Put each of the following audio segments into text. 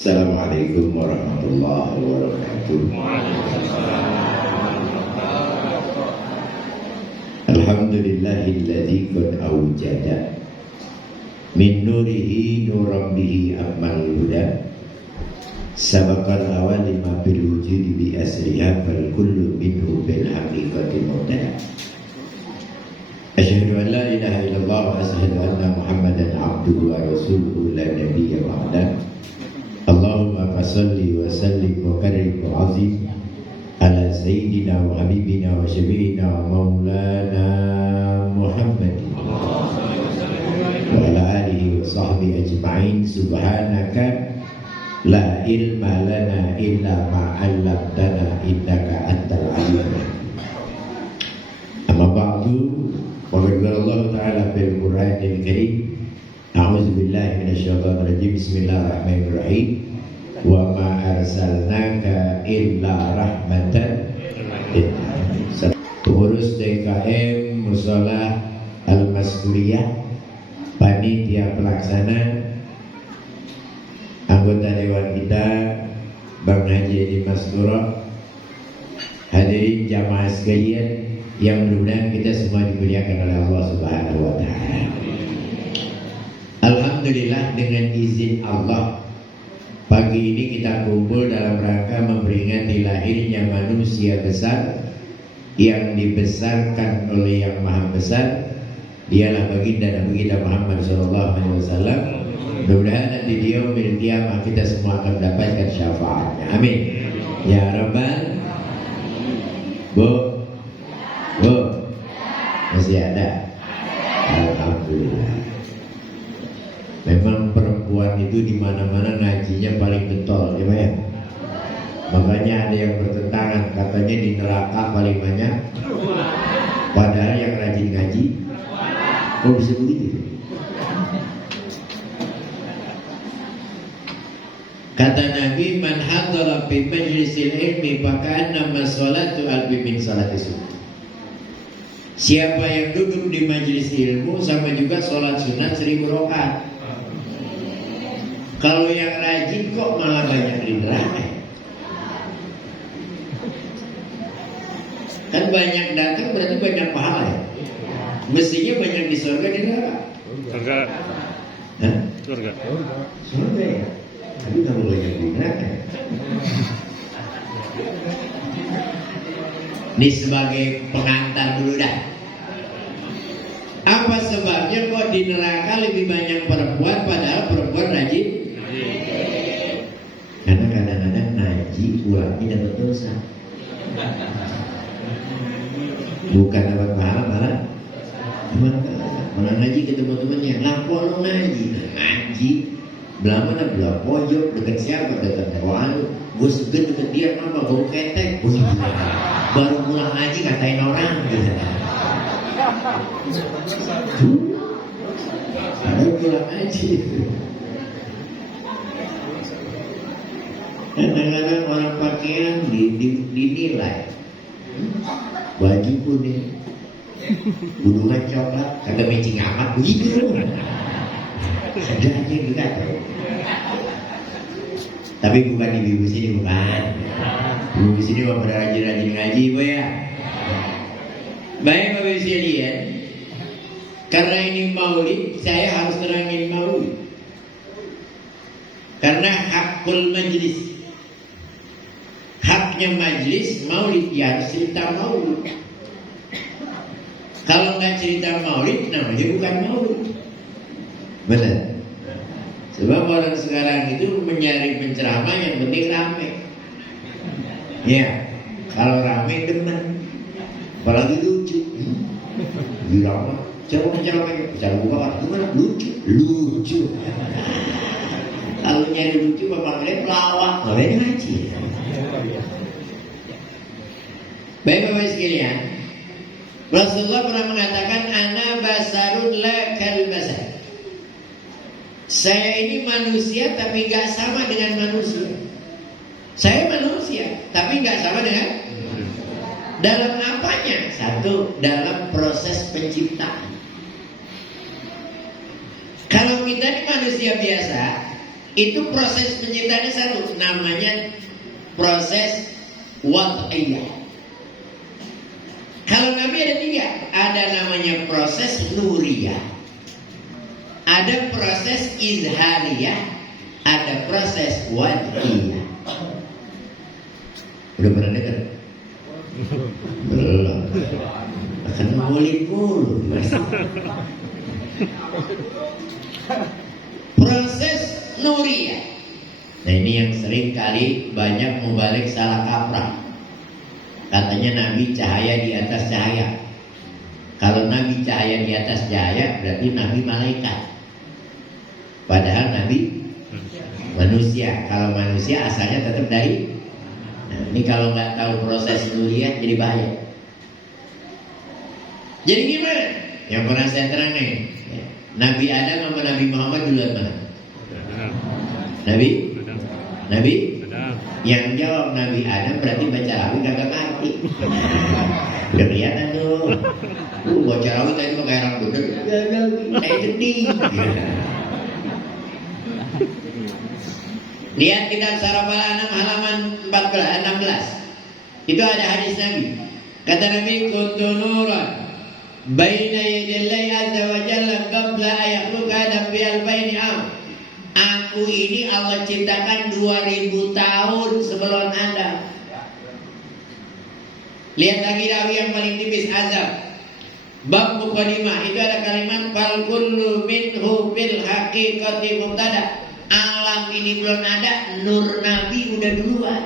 Assalamualaikum warahmatullahi wabarakatuh. Alhamdulillahilladzi qad awjada min nurihi nuran bihi akmal huda sabaqal awal lima bil wujudi bi asriha fal kullu minhu bil haqiqati mutada. Asyhadu an la ilaha illallah wa asyhadu anna Muhammadan abduhu wa rasuluhu la nabiyya ba'da. Allahumma salli wa sallim wa karim wa azim ala sayyidina wa habibina wa syafi'ina wa maulana Muhammadin wa ala alihi wa sahbihi ajma'in. Subhanaka la ilma lana illa ma 'allamtana innaka antal alim. Amma ba'du, wa qala Allah ta'ala fil Qur'anil Karim, a'udzu billahi minasyaitonir rajim. Bismillahirrahmanirrahim. Wa ma arsalnaka illa rahmatan lil alamin. Pengurus DKM Mushola Al-Maskuriyah, panitia pelaksana, anggota dewan kita Bang Haji Edi Maskuro, hadirin jamaah sekalian yang mudah-mudahan kita semua dimuliakan oleh Allah Subhanahu wa taala. Alhamdulillah, dengan izin Allah, pagi ini kita kumpul dalam rangka memperingati lahirnya manusia besar yang dibesarkan oleh Yang Maha Besar. Dialah baginda Nabi kita Muhammad SAW. Mudah-mudahan nanti di yaumil qiyamah kita semua akan mendapatkan syafaatnya. Amin ya rabbal. Bu, masih ada? Alhamdulillah. Memang perempuan itu di mana-mana ngajinya paling getol, ya Pak ya. Makanya ada yang bertentangan, katanya di neraka paling banyak. Padahal yang rajin ngaji, kok bisa begitu? Kata Nabi, man hadara fi majlisil ilmi faka'annama sholatu alfi min sholati subuh. Siapa yang duduk di majelis ilmu sama juga sholat sunat 1000 rakaat. Kalau yang rajin kok malah banyak di neraka? Kan banyak datang berarti banyak pahala ya? Mestinya banyak di surga, di neraka. Surga. Hah? Surga. Surga ya? Tapi kalau banyak di neraka ya? Ini sebagai pengantar dulu dah. Apa sebabnya kok di neraka lebih banyak perempuan padahal perempuan rajin? Karena kadang-kadang ngaji pulangnya dapat dosa, bukan dapat pahala, malah ngaji ke teman-temannya. Lapo lo ngaji belah mana, belah pojok, dekat siapa, dekat kawan. Gue segan deket dia, apa bau ketek. Baru pulang ngaji katain orang gitu. Baru pulang ngaji. Kadang-kadang orang pakaian dinilai, baju kuning, budungan coklat, kagak matching amat begitu. Ada aja juga tuh. Tapi bukan ibu-ibu sini, bukan. Ibu sini mau pada rajin-rajin ngaji, Bu ya. Baik Bapak Ibu sekalian, karena ini maulid, saya harus terangin maulid. Karena hakul majlis, haknya majlis maulid, ya harus cerita maulid. Kalau nggak cerita maulid, namanya bukan maulid. Benar. Sebab orang sekarang itu mencari penceramah yang penting rame. Ya, kalau rame demen, apalagi lucu. Gila, coba penceramah, bicara buka gimana? Lucu. Kalau nyari lucu, bapak kalian pelawak, kalian ngaji. Baik Bapak sekalian, Rasulullah pernah mengatakan, ana basarun la kal basar. Saya ini manusia tapi gak sama dengan manusia. Saya manusia tapi gak sama dengan. Dalam apanya? Satu, dalam proses penciptaan. Kalau kita ini manusia biasa, Itu proses penciptaannya satu, namanya proses wad'iyah. Kalau Nabi ada tiga, ada namanya proses nuriyah, ada proses izhariyah, ada proses wad'iyah. Udah pernah dengar? Belum. Akan ngulik mulu. Proses nuriyah. Nah ini yang sering kali banyak mubalik salah kaprah. Katanya Nabi cahaya di atas cahaya. Kalau Nabi cahaya di atas cahaya, berarti Nabi malaikat. Padahal Nabi manusia. Kalau manusia asalnya tetap dari. Nah, ini kalau nggak tahu proses nuriyah jadi bahaya. Jadi gimana? Yang pernah saya terang nih, Nabi Adam sama Nabi Muhammad duluan mana? Nabi? Yang jawab Nabi Adam berarti baca rawi kagak ngerti. Udah kelihatan tuh. Baca rawi tadi pakai orang bener. Kayak gede. Lihat kitab Sarafal Anam halaman 16. Itu ada hadis Nabi. Kata Nabi, kuntu nuran baina yadillahi azza wa jalla qabla ayakhluqa adam bi albaini am. Aku ini Allah ciptakan 2000 tahun sebelum Anda. Lihat lagi rawi yang paling tipis, azab. Bab muqaddimah itu ada kalimat fal kullu minhu bil haqiqati mubtada. Alam ini belum ada, nur Nabi udah duluan.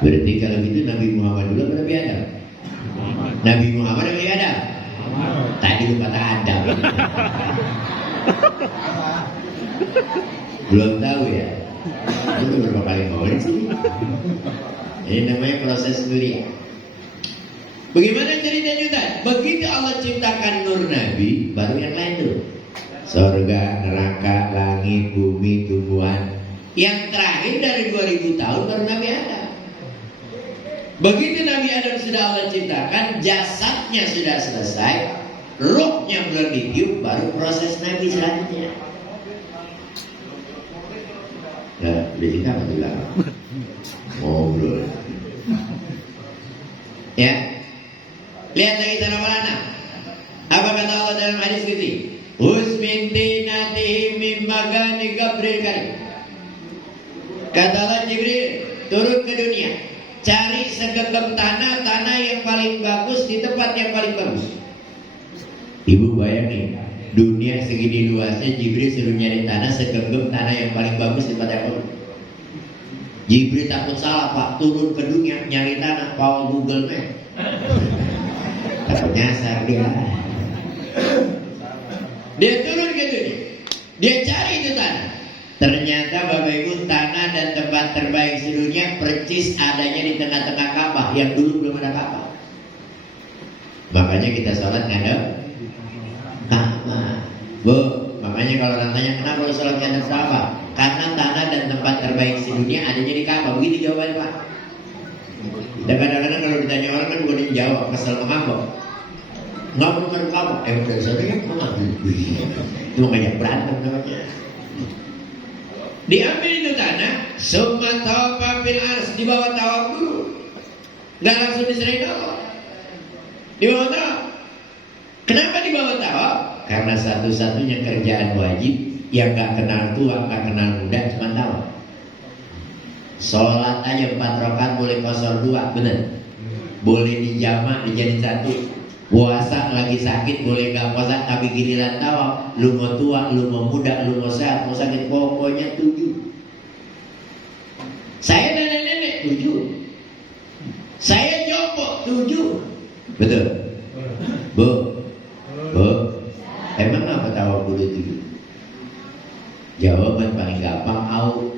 Berarti kalau gitu Nabi Muhammad dulu atau Nabi Adam? Nabi Muhammad atau Nabi Adam? Tadi lu kata Adam. Belum tahu ya? Itu berapa kali ngomongin sih? Ini namanya proses nuriyah. Bagaimana cerita Jutaan? Begitu Allah ciptakan nur Nabi, baru yang lain tuh. Surga, neraka, langit, bumi, tumbuhan. Yang terakhir dari 2000 tahun baru Nabi Adam. Begitu Nabi Adam sudah Allah ciptakan, jasadnya sudah selesai, ruhnya belum ditiup, baru proses Nabi selanjutnya. Nah, beli apa tuh lah? Ngobrol. Ya, lihat lagi cara mana? Apa kata Allah dalam hadis ini? Usminti natihi mimmagani Gabriel karim. Kata Allah Jibril, turun ke dunia, cari segenggam tanah yang paling bagus di tempat yang paling bagus. Ibu bayangin, dunia segini luasnya, Jibril suruh nyari tanah segenggam tanah yang paling bagus di tempat yang bagus. Jibril takut salah Pak, turun ke dunia nyari tanah, bawa Google Map. Takut nyasar dia. Dia turun ke dunia, dia cari itu tanah. Ternyata Bapak Ibu, tanah dan tempat terbaik sedunia percis adanya di tengah-tengah Ka'bah yang dulu belum ada Ka'bah. Makanya kita sholat ngadep Ka'bah. Bu, makanya kalau orang tanya kenapa lu sholat ngadep Ka'bah? Karena tanah dan tempat terbaik sedunia adanya di Ka'bah. Begitu jawabannya Pak. Dan kadang-kadang kalau ditanya orang kan bukan dijawab, kesel mengambek. Nggak mau ngadep Ka'bah. Dari sana ya mengambil. Itu ngajak berantem namanya. Diambil itu tanah, summa tawafa bil ars, dibawa tawaf dulu. Nggak langsung diserahin Allah. Dibawa tawaf. Kenapa dibawa tawaf? Karena satu-satunya kerjaan wajib yang nggak kenal tua, nggak kenal muda, cuma tawaf. Sholat aja 4 rakaat boleh qasar 2, bener. Boleh dijamak dijadiin 1. Puasa lagi sakit boleh nggak puasa, tapi giliran tawaf, lu mau tua, lu mau muda, lu mau sehat, mau sakit, pokoknya 7. Saya nenek-nenek 7. Saya jompo 7. Betul? Bu, emang apa tawaf dulu 7? Jawaban paling gampang au.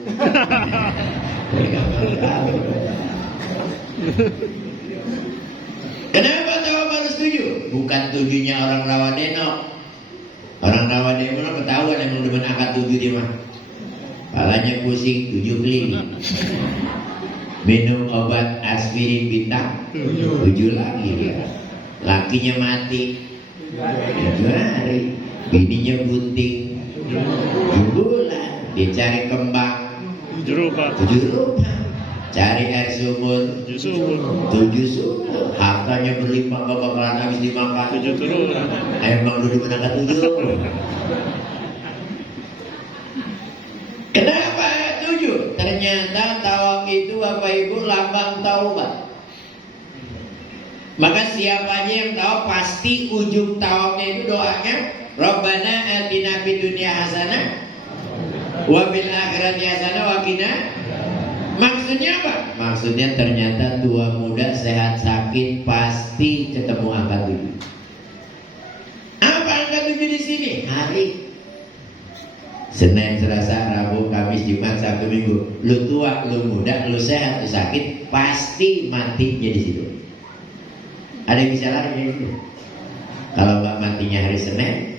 Paling gampang. Kenapa tawaf harus 7? Bukan 7-nya orang Rawadeno. Orang Rawadeno ketahuan emang udah angkat 7 dia mah. Palanya pusing 7 klinik. Minum obat aspirin bintang 7 lagi dia. Lakinya mati 7 hari. Bininya bunting 7 bulan. Dia cari kembang 7 rupa. 7 rupa. Cari air sumur 7 sumur. 7 sumur. Hartanya berlimpah gak bakalan habis dimakan. 7 turun. Emang dulu menangkan 7. Kenapa 7? Ternyata tawaf itu Bapak Ibu lambang taubat. Maka siapa aja yang tahu pasti ujung tawafnya itu doanya Rabbana atina fid dunya hasanah wa bil akhirati hasanah wa qina. Maksudnya apa? Maksudnya ternyata tua muda sehat sakit pasti ketemu angka 7. Apa angka 7 di sini? Hari. Senin, Selasa, Rabu, Kamis, Jumat, Sabtu, Minggu. Lu tua, lu muda, lu sehat, lu sakit, pasti matinya di situ. Ada yang bisa lari dari situ? Kalau nggak matinya hari Senin,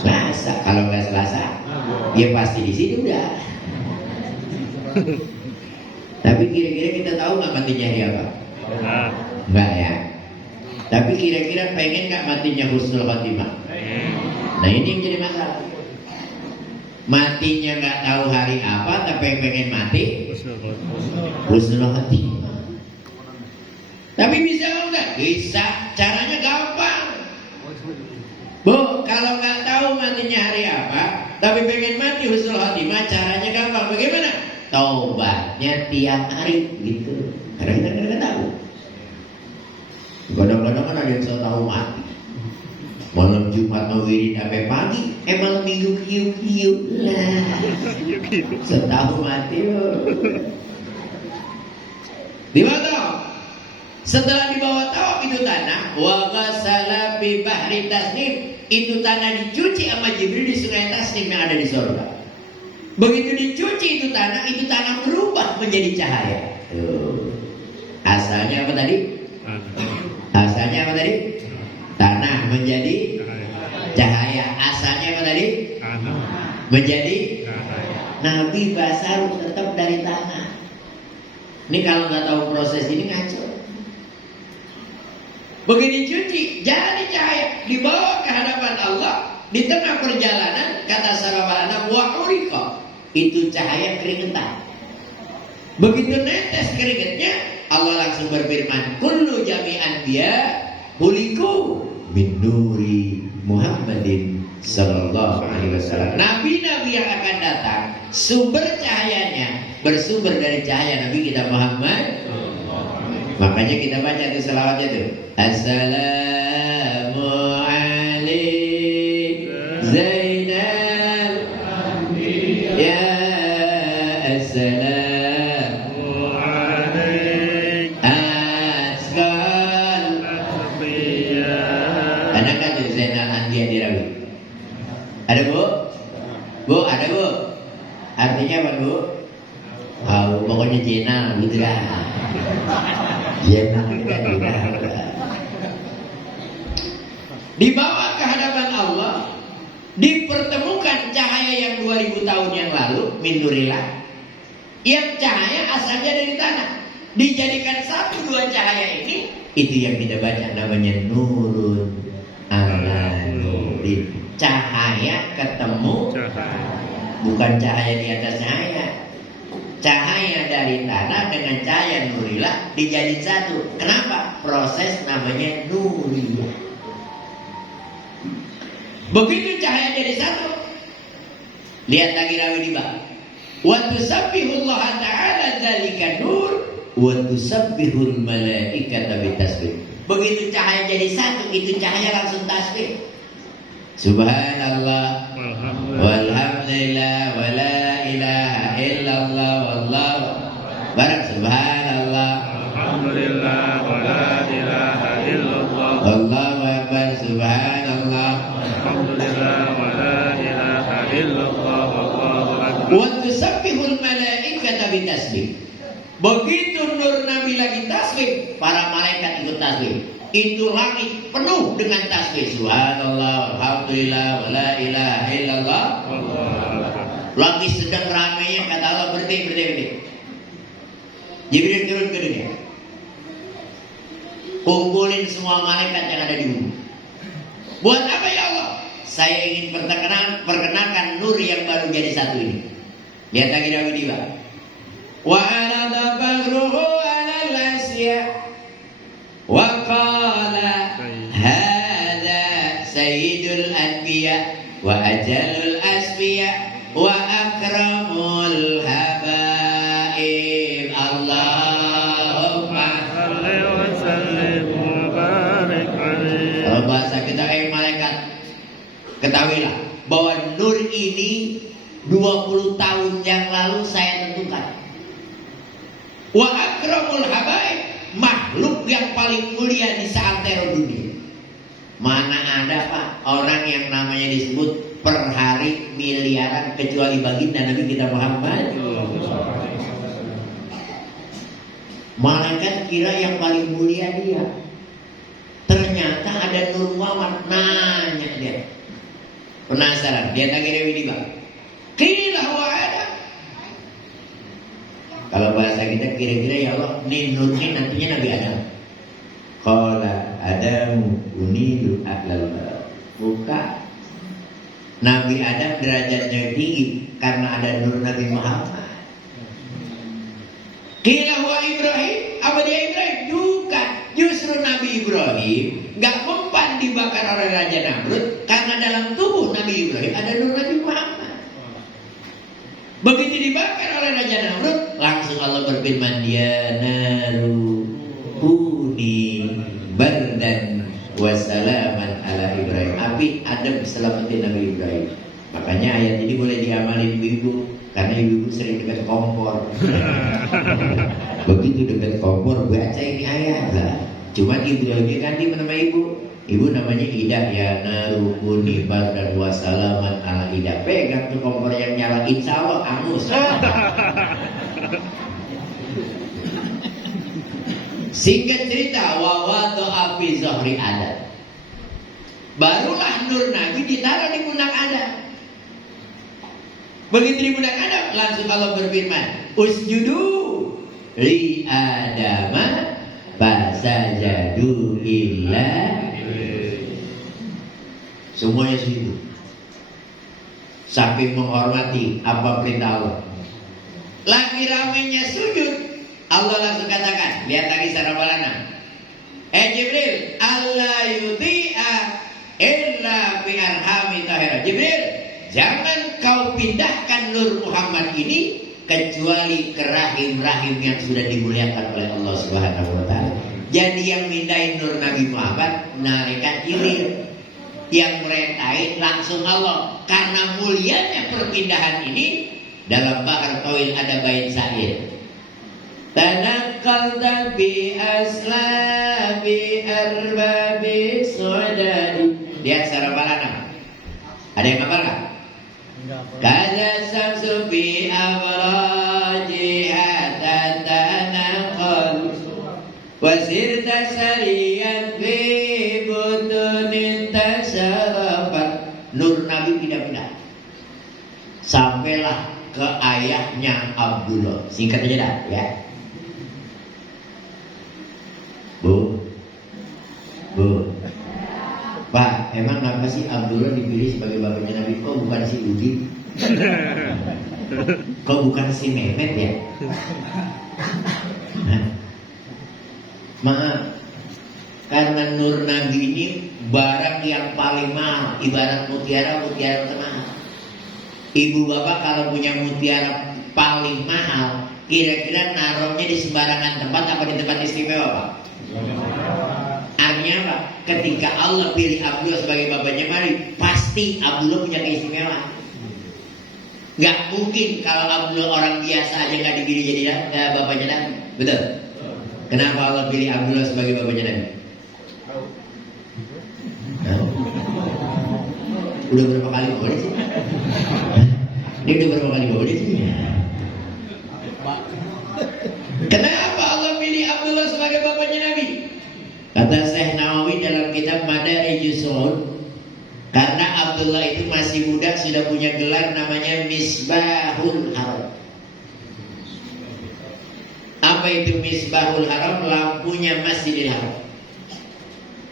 Selasa. Kalau nggak Selasa, ya pasti di situ udah. Tapi kira-kira kita tahu nggak matinya hari apa? Nggak ya. Tapi kira-kira pengen nggak matinya husnul khotimah? Nah ini yang jadi masalah. Matinya nggak tahu hari apa, tapi pengen mati husnul khotimah. Tapi bisa nggak? Bisa. Caranya gampang. Bu, kalau nggak tahu matinya hari apa, tapi pengen mati husnul khotimah, caranya gampang. Bagaimana? Taubatnya tiap hari gitu. Karena kita nggak tahu. Kadang-kadang kan ada yang so tahu mati. Malam Jumat mau wirid sampai pagi, malam Minggu kiu-kiu lah. Setahu mati loh. Dibawa. Setelah dibawa tawaf itu tanah, wa ghasala bi bahri tasnim, itu tanah dicuci sama Jibril di sungai Tasnim yang ada di surga. Begitu dicuci itu tanah berubah menjadi cahaya. Asalnya apa tadi? Asalnya apa tadi? Tanah menjadi cahaya. Asalnya apa tadi? Menjadi Nabi Basar tetap dari tanah. Ini kalau nggak tahu proses ini ngaco. Begitu dicuci jadi cahaya, dibawa ke hadapan Allah. Di tengah perjalanan kata sahabat wa uriqa, itu cahaya keringetan. Begitu netes keringetnya, Allah langsung berfirman, kullu jami'an dia buliku min nuri Muhammadin sallallahu alaihi wasallam. Nabi-nabi yang akan datang, sumber cahayanya bersumber dari cahaya Nabi kita Muhammad. Makanya kita baca itu selawatnya tuh. Assalamu alaikum Zainal ya assalamu alaikum asgal anak kan tuh Zainal Anbiya Dirawi. Ada bu? Bu ada bu? Artinya apa bu? Oh, pokoknya Zainal gitu lah. Zainal kita tidak. Dibawa ke hadapan Allah, dipertemukan cahaya yang 2000 tahun yang lalu, min nurillah, yang cahaya asalnya dari tanah, dijadikan satu dua cahaya ini, itu yang kita baca namanya nurun ala nurin. Cahaya ketemu, bukan cahaya di atas cahaya. Cahaya dari tanah dengan cahaya nurillah dijadikan satu. Kenapa? Proses namanya nurillah. Begitu cahaya jadi satu, lihat lagi rawi di bawah. Wa tusabbihullah ta'ala dzalika nur wa tusabbihul malaikata bitasbih. Begitu cahaya jadi satu, itu cahaya langsung tasbih. Subhanallah walhamdulillah wa la ilaha illallah wallahu barak. Subhanallah Alhamdulillah wa la ilaha illallah wallahu akbar. Subhanallah Alhamdulillah wa la ilaha illallah wallahu akbar. wa tusabbihul malaikata bitasbih. Begitu nur Nabi lagi tasbih, para malaikat ikut tasbih. Itu langit penuh dengan tasbih. Subhanallah, alhamdulillah, wa la ilaha illallah. Lagi sedang ramainya kata Allah, berhenti. Jibril turun ke dunia. Kumpulin semua malaikat yang ada di bumi. Buat apa ya Allah? Saya ingin perkenalkan nur yang baru jadi satu ini. Lihat lagi Nabi Diba. Wa arada bagruhu ala lasya wa qala hadha sayyidul anbiya wa ajalul asfiya wa akramul habaib. Allahumma salli wa sallim wa barik alaihi. Kalau bahasa kita malaikat, ketahuilah bahwa nur ini 20 tahun yang lalu saya tentukan. Wa akramul habaib, makhluk yang paling mulia di seantero dunia. Mana ada Pak orang yang namanya disebut per hari miliaran kecuali baginda Nabi kita Muhammad. Malaikat kira yang paling mulia dia. Ternyata ada Nur Muhammad, nanya dia. Penasaran, dia tanya Dewi Diba. Kira wa ada. Kalau bahasa kita kira-kira ya Allah, ini nur ini nantinya Nabi Adam. Qala Adam unidu a'lal. Bukan. Nabi Adam derajatnya tinggi karena ada nur Nabi Muhammad. Kila wa Ibrahim, apa dia Ibrahim? Bukan. Justru Nabi Ibrahim gak mempan dibakar oleh Raja Namrud karena dalam tubuh Nabi Ibrahim ada nur Nabi Muhammad. Begitu dibakar oleh Raja Namrud, langsung Allah berfirman, ya naru kuni bardan wassalaman ala Ibrahim. Api adem selamatin Nabi Ibrahim. Makanya ayat ini boleh diamalin ibu, karena ibu sering dekat kompor. Begitu dekat kompor, baca ini ayat lah. Cuman Ibrahimnya ganti nama ibu. Ibu namanya Ida, ya naru kuni bardan wassalaman ala Ida. Pegang tuh kompor yang nyala, insya Allah angus. Singkat cerita, wawado api zohri Adam. Barulah nur Nabi ditaruh di pundak Adam. Begitu di pundak Adam, langsung Allah berfirman, usjudu li Adama fasajadu illa. Semuanya sujud. Saking menghormati apa perintah Allah. Lagi ramainya sujud, Allah langsung katakan, lihat lagi secara balana. Jibril, Allah yuti'a illa bi arhami tahira. Jibril, jangan kau pindahkan nur Muhammad ini kecuali ke rahim-rahim yang sudah dimuliakan oleh Allah Subhanahu wa taala. Jadi yang mindahin nur Nabi Muhammad malaikat Jibril. Yang merintahin langsung Allah. Karena mulianya perpindahan ini, dalam bahar tauhid ada bait syair. Tanaqalta bi aslabi arbabi sudadi. Lihat secara balana. Ada yang hafal enggak? Kaza samsu fi abrajiha tatanaqal wasirta sariyan fi butunin tasyarafat. Nur Nabi pindah-pindah sampailah ke ayahnya Abdullah. Singkat aja dah ya. Bu Pak, emang kenapa sih Abdullah dipilih sebagai bapaknya Nabi? Kok bukan si Udin? Kok bukan si Mehmet ya? Maaf, karena nur Nabi ini barang yang paling mahal. Ibarat mutiara termahal. Ibu bapak kalau punya mutiara paling mahal, kira-kira naruhnya di sembarangan tempat apa di tempat istimewa Pak? Artinya apa? Ketika Allah pilih Abdullah sebagai bapaknya Nabi, pasti Abdullah punya keistimewaan. Gak mungkin kalau Abdullah orang biasa aja gak dipilih jadi bapaknya Nabi. Betul? Kenapa Allah pilih Abdullah sebagai bapaknya Nabi? Udah berapa kali boleh sih? Ini udah berapa kali boleh sih? Kenapa Allah pilih Abdullah sebagai bapaknya Nabi? Kata Syekh Nawawi dalam kitab Madarijus Su'ud, karena Abdullah itu masih muda, sudah punya gelar namanya Misbahul Haram. Apa itu Misbahul Haram? Lampunya Masjidil Haram.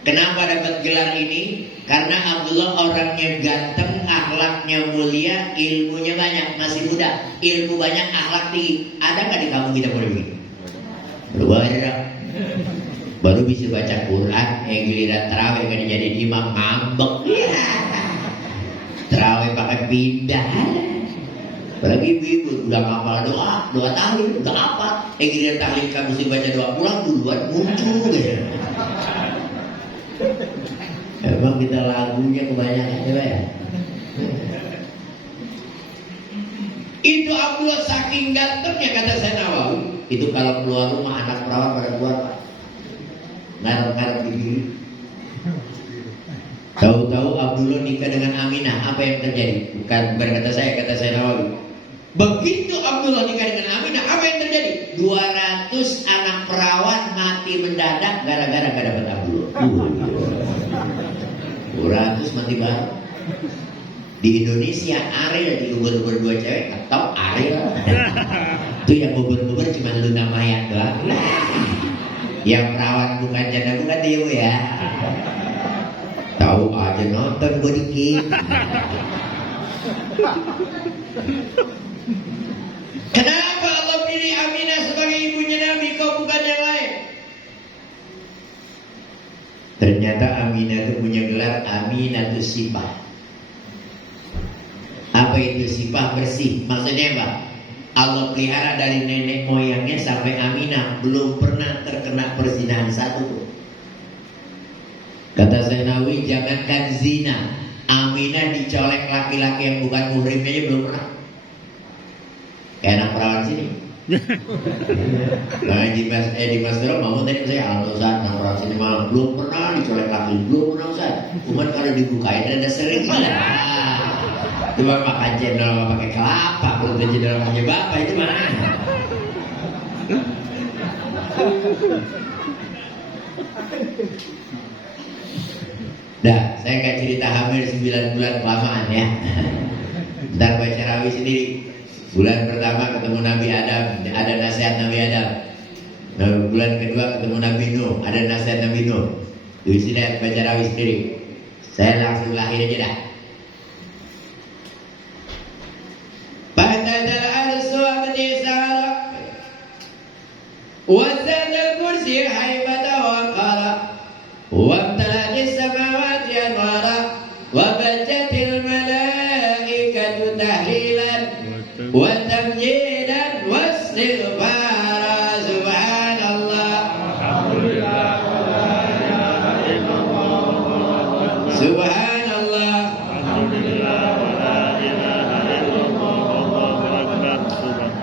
Kenapa dapat gelar ini? Karena Abdullah orangnya ganteng, akhlaknya mulia, ilmunya banyak, masih muda. Ilmu banyak, akhlak tinggi. Ada nggak di kampung kita boleh begitu? Banyak. Baru bisa baca Quran, giliran terawih kan jadi imam ngambek. Terawih pakai pindah. Apalagi ibu udah ngapal doa tahlil, udah apa? Giliran tahlil kamu mesti baca doa pulang duluan muncul ya. Emang kita lagunya kebanyakan ya. Itu Abdullah saking gantengnya kata saya Nawawi. Itu kalau keluar rumah anak perawan pada keluar Pak. Ngarep-ngarep di diri. Tahu-tahu Abdullah nikah dengan Aminah, apa yang terjadi? Bukan kata saya Nawawi. Begitu Abdullah nikah dengan Aminah, apa yang terjadi? 200 anak perawan mati mendadak gara-gara gak dapat Abdullah. 200 mati baru. Di Indonesia Ariel di uber-uber 2 cewek atau Ariel. Itu yang uber-uber cuma Luna Maya doang. Yang perawan bukan janda bukan dia ya. Tahu aja nonton gue dikit. Kenapa Allah pilih Aminah sebagai ibunya Nabi, kau bukan yang lain? Ternyata Aminah itu punya gelar Aminatus Sifah. Apa itu sifah? Bersih. Maksudnya apa? Allah pelihara dari nenek moyangnya sampai Aminah belum pernah terkena perzinahan satu pun. Kata Zainawi, jangankan zina, Aminah dicolek laki-laki yang bukan muhrimnya aja belum pernah. Kayak anak perawan sini. Nah di Mas Doro mau tadi saya Ustaz, anak perawan sini malam belum pernah dicolek laki, belum pernah Ustaz. Cuma kalau dibukain ada sering lah. Cuma makan cendol sama pakai kelapa, belum cendol pakai bapak itu mana? Dah, saya nggak cerita hamil 9 bulan kelamaan ya. Ntar baca rawi sendiri. Bulan pertama ketemu Nabi Adam, ada nasihat Nabi Adam. Nah, bulan kedua ketemu Nabi Nuh, ada nasihat Nabi Nuh. Di sini baca rawi sendiri. Saya langsung lahir aja dah. Bahtadal arsu abdi sara Wazadal kursi haibata wa qara Wamtalani samawati anwara Wabajatil malaikatu tahlilan Wa tamjidan wasnighfara Subhanallah Subhanallah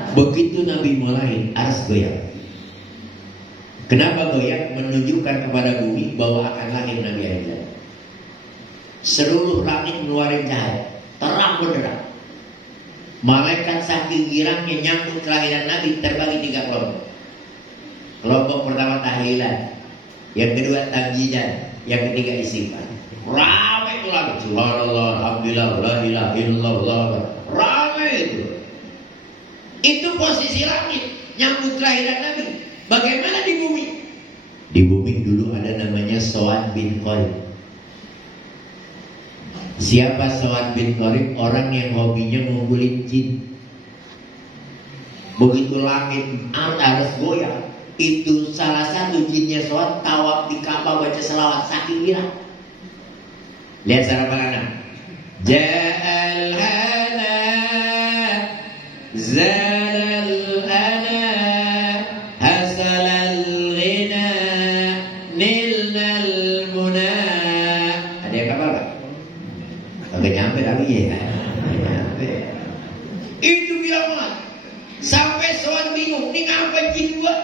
Begitu Nabi mulai, ars goyang. Kenapa goyang? Menunjukkan kepada bumi bahwa akan lahir Nabi Isa. Seluruh langit mengeluarkan cahaya, terang benderang. Malaikat saking girangnya nyambut kelahiran Nabi terbagi 3 kelompok. Kelompok pertama tahlilan, yang kedua tamjidan, yang ketiga istighfar. Ramai itu lagi. Subhanallah, alhamdulillah, la ilaha illallah. Ramai itu. Itu posisi langit nyambut kelahiran Nabi. Bagaimana di bumi? Di bumi dulu ada namanya Soan bin Qorib. Siapa Soan bin Qorib? Orang yang hobinya ngumpulin jin. Begitu langit harus goyang, itu salah satu jinnya Soan tawaf di Ka'bah baca selawat saking gila. Lihat sarapan anak. Ja'al hana zalal ana hasalal ghina nilnal muna. Ada yang kapal Pak? Agak nyampe tapi ya. Nyampe. Itu kiamat. Sampai Soan bingung, ini ngapa jin gua?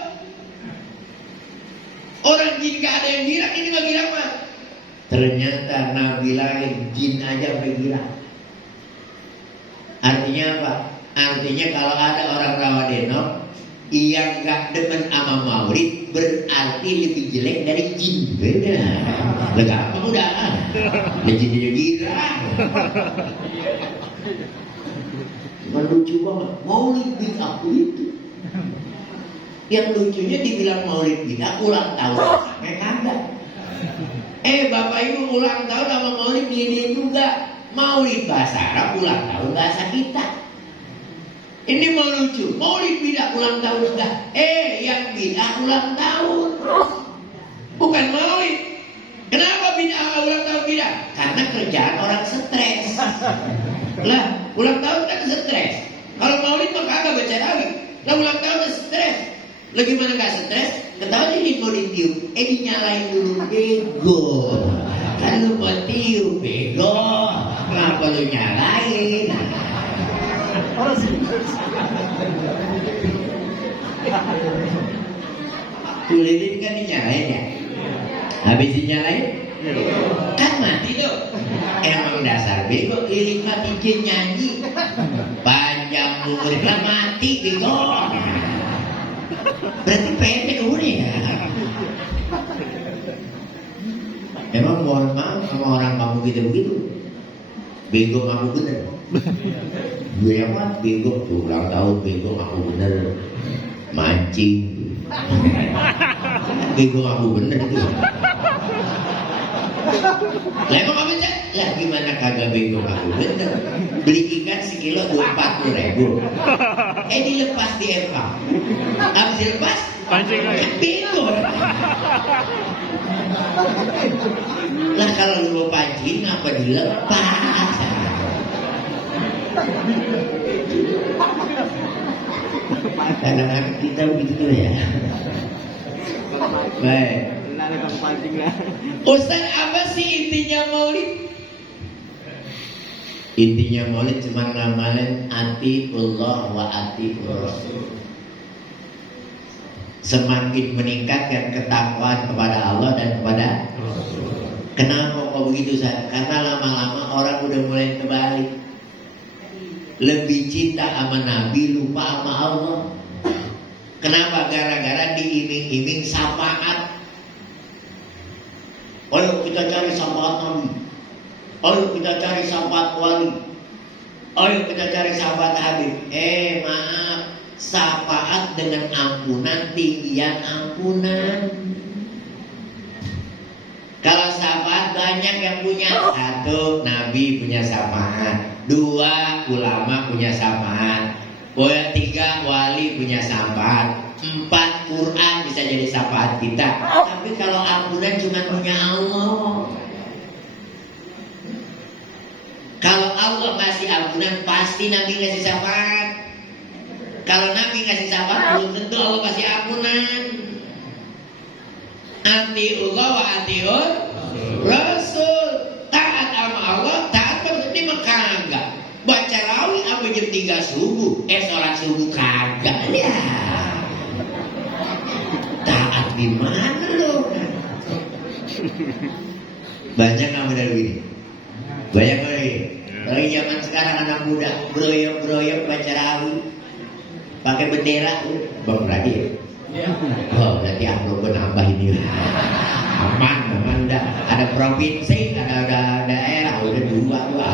Orang jin gak ada yang gila, ini gak gila mah. Ternyata Nabi lahir jin aja sampai gila. Artinya apa? Artinya kalau ada orang Rawadenok yang gak demen sama maulid, berarti lebih jelek dari jin. Beda. Lega apa udah? Jin aja gila. Cuma lucu banget. Maulid bid'ah itu. Yang lucunya dibilang maulid bid'ah ulang tahun. Kayak kagak. Bapak Ibu ulang tahun sama maulid ini juga. Maulid bahasa Arab, ulang tahun bahasa kita. Ini mau lucu, maulid bidah ulang tahun juga. Yang bidah ulang tahun, bukan maulid. Kenapa bidah ulang tahun bidah? Karena kerjaan orang stres. Lah, ulang tahun kan stres. Kalau maulid mah kagak baca lagi. Lah ulang tahun stres. Lah gimana gak stres? Ketahuan ini mau ditiup, dinyalain dulu bego. Kan lu mau tiup bego, kenapa lu nyalain? Tuh lilin kan dinyalain ya. Habis dinyalain kan mati tuh. Emang dasar bego, lilin mati jin nyanyi. Panjang umur kan mati bego. Berarti pendek umurnya. Emang mohon maaf sama orang kamu gitu begitu. Bego aku bener. Gue apa? Bego tuh ulang tahun bego aku bener. Mancing. Bego aku bener itu. Lah emang apa sih? Lah gimana kagak bego aku bener? Beli ikan sekilo 40.000. Dilepas di empang. Habis dilepas pancing lagi. Bego. Lah kalau lu mau pancing apa dilepas? Kadang-kadang kita begitu ya. Baik. Ustaz, apa sih intinya maulid? Intinya maulid cuma ngamalin atiullah wa atiur rasul. Semakin meningkatkan ketakwaan kepada Allah dan kepada Rasul. Kenapa kok begitu Ustaz? Karena lama-lama orang udah mulai terbalik. Lebih cinta sama Nabi, lupa sama Allah. Kenapa? Gara-gara diiming-iming syafaat. Ayo kita cari syafaat Nabi. Ayo kita cari syafaat wali. Ayo kita cari syafaat Habib. Maaf. Syafaat dengan ampunan, tinggian ampunan. Kalau syafaat banyak yang punya. 1, Nabi punya syafaat. 2, ulama punya syafaat. 3, wali punya syafaat. 4, Quran bisa jadi syafaat kita. Tapi kalau ampunan cuma punya Allah. Kalau Allah ngasih ampunan, pasti Nabi ngasih syafaat. Kalau Nabi ngasih syafaat, belum tentu Allah kasih ampunan. Atiullah wa atiur Rasul. Taat sama Allah, taat maksudnya mah kagak. Baca rawi apa jam 3 subuh, sholat subuh kagak. Ya. Taat di mana lo? Banyak nggak model begini? Banyak kali. Kalau zaman sekarang anak muda broyok baca rawi. Pakai bendera, bang lagi. Oh, berarti amplop gue nambah ini. Aman udah. Ada provinsi, ada daerah, udah 2 aman.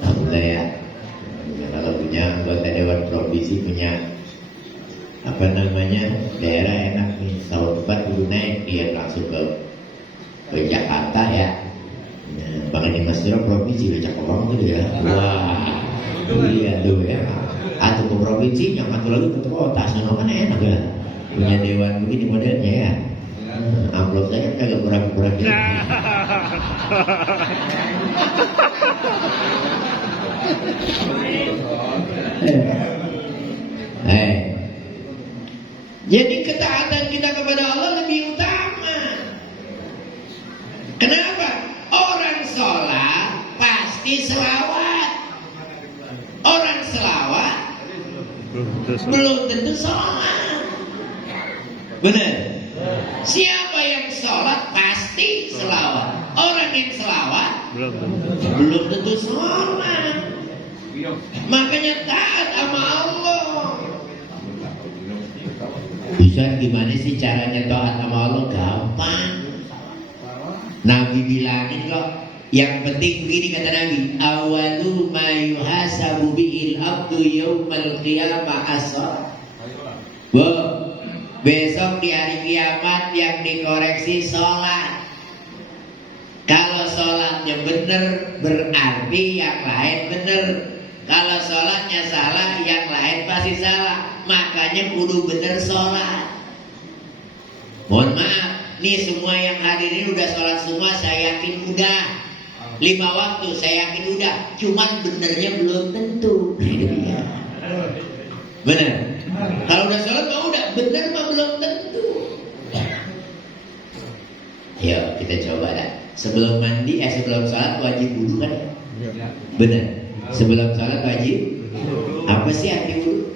Alhamdulillah ya. Kalau punya anggota dewan provinsi punya apa namanya daerah enak nih. Tahun depan dulu naik dia langsung ke Jakarta ya. Bang Haji Mas Dira provinsi udah cakep banget tuh ya. Wah, iya tuh ya. Atau ke provinsi, yang satu lagi ke kota, sono kan enak ya. Punya dewan begini modelnya ya. Amplop saya kagak kurang-kurang gitu. Jadi ketaatan kita kepada Allah lebih utama. Kenapa? Orang sholat pasti selawat. Orang selawat belum tentu sholat. Benar? Siapa yang sholat pasti selawat. Orang yang selawat belum tentu sholat. Makanya taat sama Allah. Bisa gimana sih caranya taat sama Allah? Gampang. Nabi bilangin kok. Yang penting begini kata Nabi, awalu ma yuhasabu bihil abdu yaumal qiyamah as-shalah. Bu, besok di hari kiamat yang dikoreksi sholat. Kalau sholatnya benar berarti yang lain benar. Kalau sholatnya salah yang lain pasti salah. Makanya kudu benar sholat. Mohon maaf, nih semua yang hadir ini udah sholat semua, saya yakin udah 5 waktu, saya yakin udah. Cuman benernya belum tentu. Bener. Kalau udah sholat mah udah, bener mah belum tentu. Yuk kita coba dah. Sebelum mandi, sebelum sholat wajib wudu kan? Bener. Sebelum sholat wajib. Apa sih arti wudu?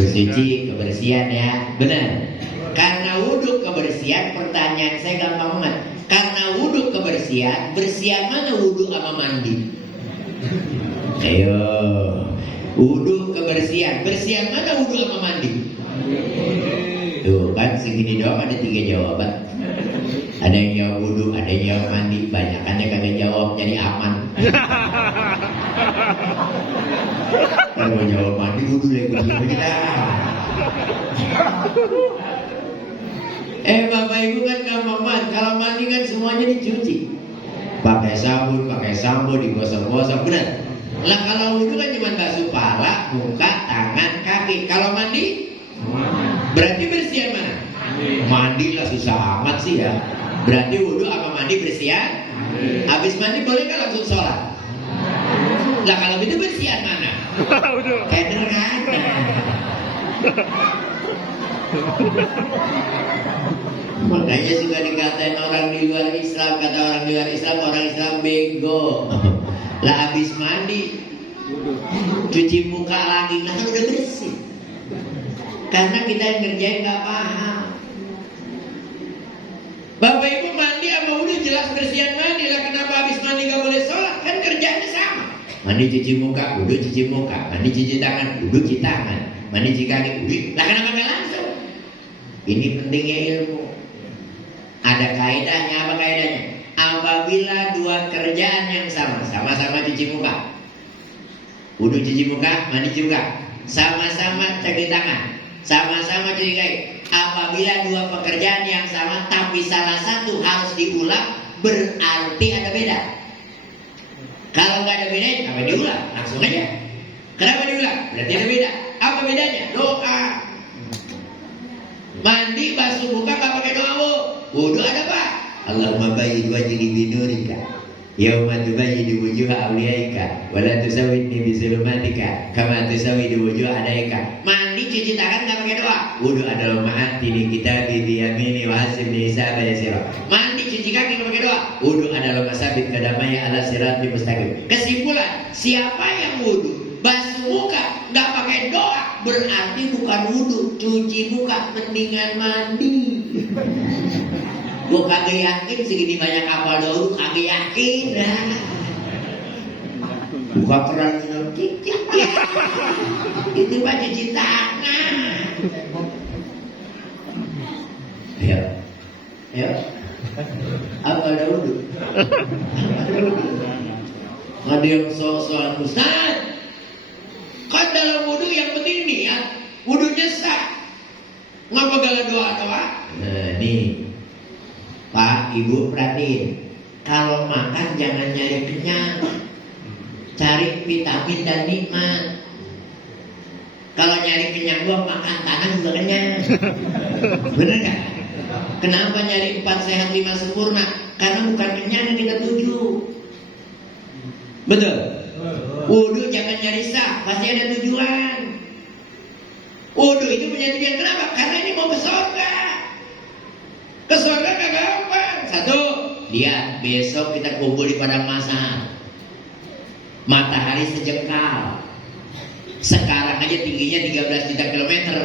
Bersuci, kebersihan ya. Bener. Karena wudu kebersihan, pertanyaan saya gampang banget. Karena wudu kebersihan, bersihan mana wudu sama mandi? Ayo, wudu kebersihan, bersihan mana wudu sama mandi? Tuh kan segini doang ada 3 jawaban. Ada yang jawab wudu, ada yang jawab mandi, banyakannya kagak jawab jadi aman. Kalau mau jawab mandi wudu deh kita. Bapak Ibu kan gampang banget. Kalau mandi kan semuanya dicuci. Pakai sabun, pakai sampo, digosok-gosok, benar. Lah kalau wudu kan cuma basuh pala, muka, tangan, kaki. Kalau mandi, berarti bersihan mana? Mandi lah susah amat sih ya. Berarti wudu sama mandi bersihan. Habis mandi boleh kan langsung sholat? Lah kalau itu bersihan mana? Kayak neraka. Makanya suka dikatain orang di luar Islam, kata orang di luar Islam, orang Islam bego. Lah habis mandi cuci muka lagi, lah kan udah bersih. Karena kita yang ngerjain gak paham. Bapak Ibu mandi sama wudu jelas bersihan mandi, lah kenapa habis mandi gak boleh sholat? Kan kerjanya sama. Mandi cuci muka, wudu cuci muka, mandi cuci tangan, wudu cuci tangan, mandi cuci kaki, wudu. Lah kenapa gak langsung? Ini pentingnya ilmu. Ada kaidahnya, apa kaidahnya? Apabila 2 kerjaan yang sama-sama cuci muka, wudu cuci muka, mandi cuci muka, sama-sama cuci tangan, sama-sama cuci kaki. Apabila 2 pekerjaan yang sama tapi salah satu harus diulang, berarti ada beda. Kalau nggak ada bedanya, apa diulang? Langsung aja. Kenapa diulang? Berarti ada beda. Apa bedanya? Doa. Mandi basuh muka nggak pakai doa, wudu ada apa? Allahumma bayyid wajhi binurika yauma tubayyidu wujuha awliyaika wa la tusawwidni bi zulumatika kama tusawwidu wujuha adaika. Mandi cuci tangan nggak pakai doa, wudu adalah ma'atini kitabi bi yamini wa hasibni hisaba yasira. Mandi cuci kaki nggak pakai doa, wudu adalah masabit kadamaya ala siratil mustaqim. Kesimpulan, siapa yang wudu basuh muka nggak pakai doa berarti bukan wudu, cuci muka, mendingan mandi. Gue kagak yakin segini banyak kapal dulu, kagak yakin. Buka keran minum cicik ya. Itu mah cuci tangan. Ya. Apa ada wudu? Ada yang sok-sokan Ustaz. Kan dalam wudu yang penting niat, wudunya sah. Ngapa gala doa-doa? Nah, nih. Pak, Ibu perhatiin. Kalau makan jangan nyari kenyang. Cari vitamin dan nikmat. Kalau nyari kenyang doang makan tangan juga kenyang. Bener gak? Kenapa nyari 4 sehat 5 sempurna? Karena bukan kenyang yang kita tuju. Betul? Wudu jangan nyari sah, pasti ada tujuan. Wudu itu punya tujuan, kenapa? Karena ini mau ke surga. Ke surga gak gampang. 1, lihat besok kita kumpul di padang mahsyar. Matahari sejengkal. Sekarang aja tingginya 13 juta kilometer.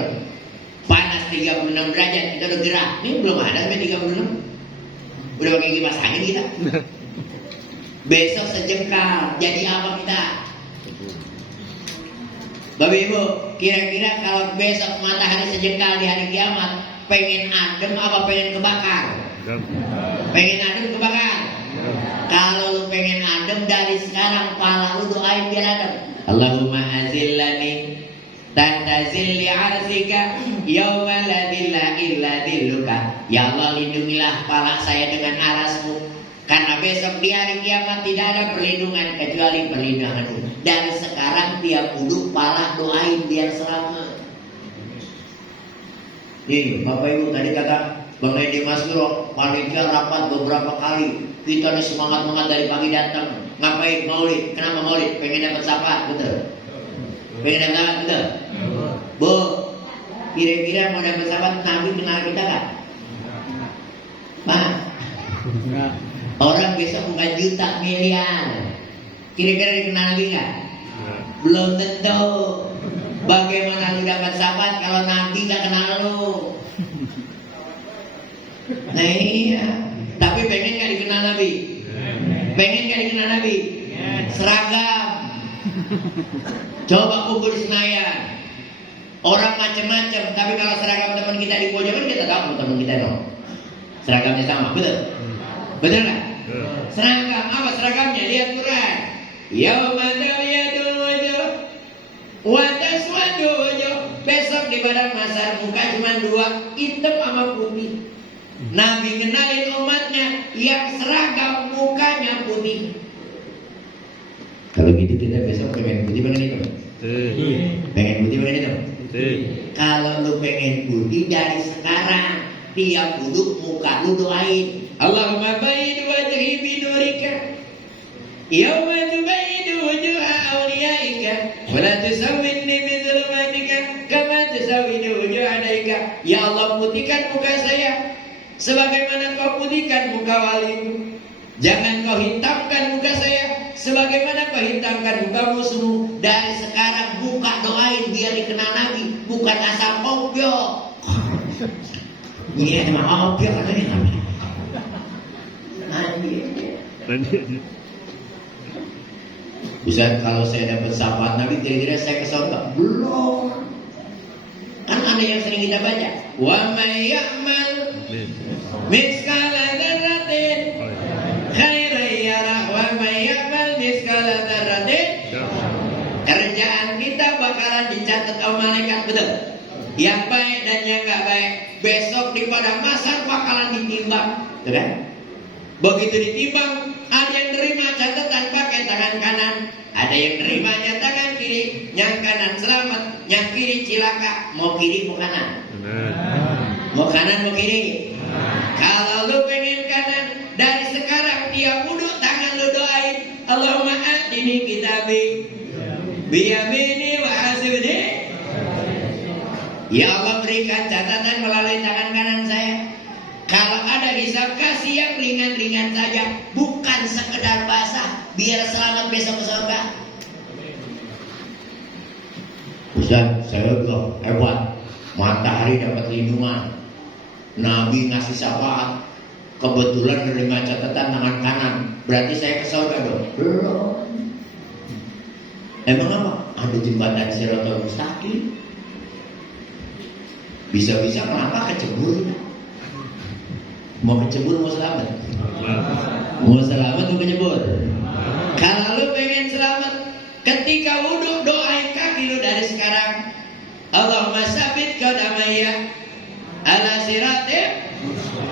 Panas 36 derajat, kita udah gerak. Ini belum ada sampai 36. Udah pakai kipas angin kita. Besok sejengkal, jadi apa kita? Bapak Ibu, kira-kira kalau besok matahari sejengkal di hari kiamat, pengen adem apa pengen kebakar? Pengen adem kebakar? Kalau lu pengen adem dari sekarang, pala lu doain biar adem. Allahumma azillani tahta zilli arsika yauma la dhilla illa dhilluka. Ya Allah, lindungilah kepala saya dengan arasmu, karena besok di hari kiamat tidak ada perlindungan kecuali perlindunganmu. Dari sekarang tiap wudhu pala doain biar selamat. Nih Bapak Ibu, tadi kata Bang Edi Masuro, panitia rapat beberapa kali. Kita nih semangat-semangat dari pagi datang. Ngapain? Maulid. Kenapa maulid? Pengen dapat syafaat, betul? Pengen dapat syafaat, betul? Bu, kira-kira mau dapat syafaat, Nabi kenal kita gak? Pak, orang besok bukan juta miliar. Kira-kira dikenal Nabi gak? Belum tentu. Bagaimana lu dapat syafaat kalau Nabi gak kenal lu? Nah iya. Tapi pengen gak dikenal Nabi? Pengen gak dikenal Nabi? Seragam. Coba kumpul di Senayan. Orang macam-macam, tapi kalau seragam teman kita di pojokan kita tahu teman kita dong. Seragamnya sama, betul? Betul nggak? Seragam apa seragamnya? Lihat Quran. Yauma tabyadul wujuh wa taswaddu wujuh. Besok di padang mahsyar muka cuma dua, hitam sama putih. Nabi kenalin umatnya yang seragam mukanya putih. Kalau gitu kita besok pengen putih pengen hitam. Pengen putih pengen hitam. Kalau lu pengen putih dari sekarang, tiap wudhu muka lu doain, Allahumma bayyid wajhi binurika yauma tubayyidu wujuha awliyaika wa la tusawwidni bi zulmatika kama tusawwidu wujuha adaika. Ya Allah, putihkan muka saya sebagaimana kau putihkan muka walimu. Jangan kau hitamkan muka saya sebagaimana kau hitamkan muka musuhmu. Dari sekarang buka doain biar dikenal Nabi, bukan asal obyok. Ini emang obyok katanya Nabi. Bisa kalau saya dapat syafaat Nabi, kira-kira saya ke surga? Belum. Kan ada yang sering kita baca. Wa may ya'mal miskala dzarratin khairan yarah wa may ya'mal miskala dzarratin. Kerjaan kita bakalan dicatat oleh malaikat, betul? Yang baik dan yang enggak baik besok di padang mahsyar bakalan ditimbang, betul kan? Begitu ditimbang, ada yang terima catatan pakai tangan kanan, ada yang nerimanya tangan kiri. Yang kanan selamat, yang kiri cilaka. Mau kiri mau kanan? Mau kanan mau kiri? Kalau lu pengen kanan, dari sekarang tiap wudhu tangan lu doain, Allahumma atini kitabi biyamini wa hasibni. Ya Allah, berikan catatan melalui tangan kanan saya. Kalau ada hisab, kasih yang ringan-ringan saja, bukan sekedar basah, biar selamat besok ke surga. Ustaz, saya udah hebat. Matahari dapat lindungan, Nabi ngasih syafaat, kebetulan menerima catatan tangan kanan, berarti saya ke surga dong? Belum. Emang apa? Ada jembatan Shiratal Mustaqim. Bisa-bisa kenapa kecebur? Mau kecebur mau selamat? Mau selamat mau kecebur? Kalau lu pengen selamat, ketika wudhu doain kaki lu dari sekarang, Allahumma sabit qadamaya ala siratim.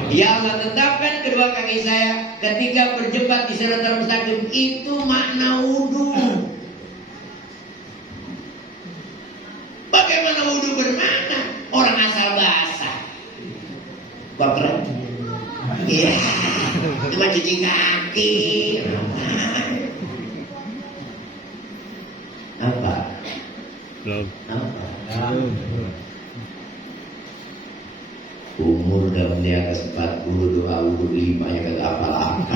Ya Allah, tetapkan kedua kaki saya ketika berjembat di Shiratal Mustaqim. Itu makna wudhu. Bagaimana wudhu bermakna? Orang asal basah baperan. Iya, cuma cuci kaki. Apa? Belum. Apa? Umur udah di atas 40, doa wudhu 5 ya kagak apa-apa.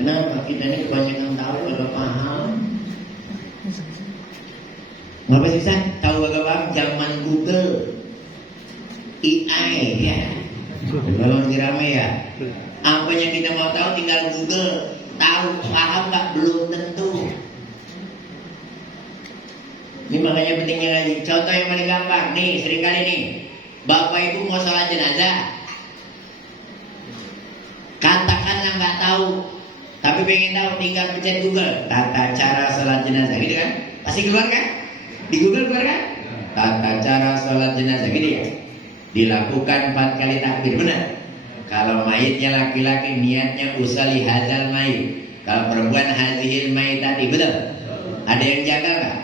Kenapa kita ini kebanyakan tahu kagak paham? Ngapa sih San? Tahu kagak paham? Zaman Google, AI ya. Memang lagi rame ya. Apa yang kita mau tahu tinggal Google. Tahu paham nggak? Belum tentu. Ini makanya pentingnya ngaji. Contoh yang paling gampang nih, seringkali nih, bapak ibu mau sholat jenazah, katakanlah nggak tahu, tapi pengen tahu, tinggal pencet Google tata cara sholat jenazah, gitu kan? Pasti keluar kan? Di Google keluar kan? Tata cara sholat jenazah gini ya. Dilakukan 4 kali takbir, benar? Kalau mayitnya laki-laki niatnya usali hadzal mayit. Kalau perempuan hazihil mayit tadi, betul? Ada yang jaga nggak?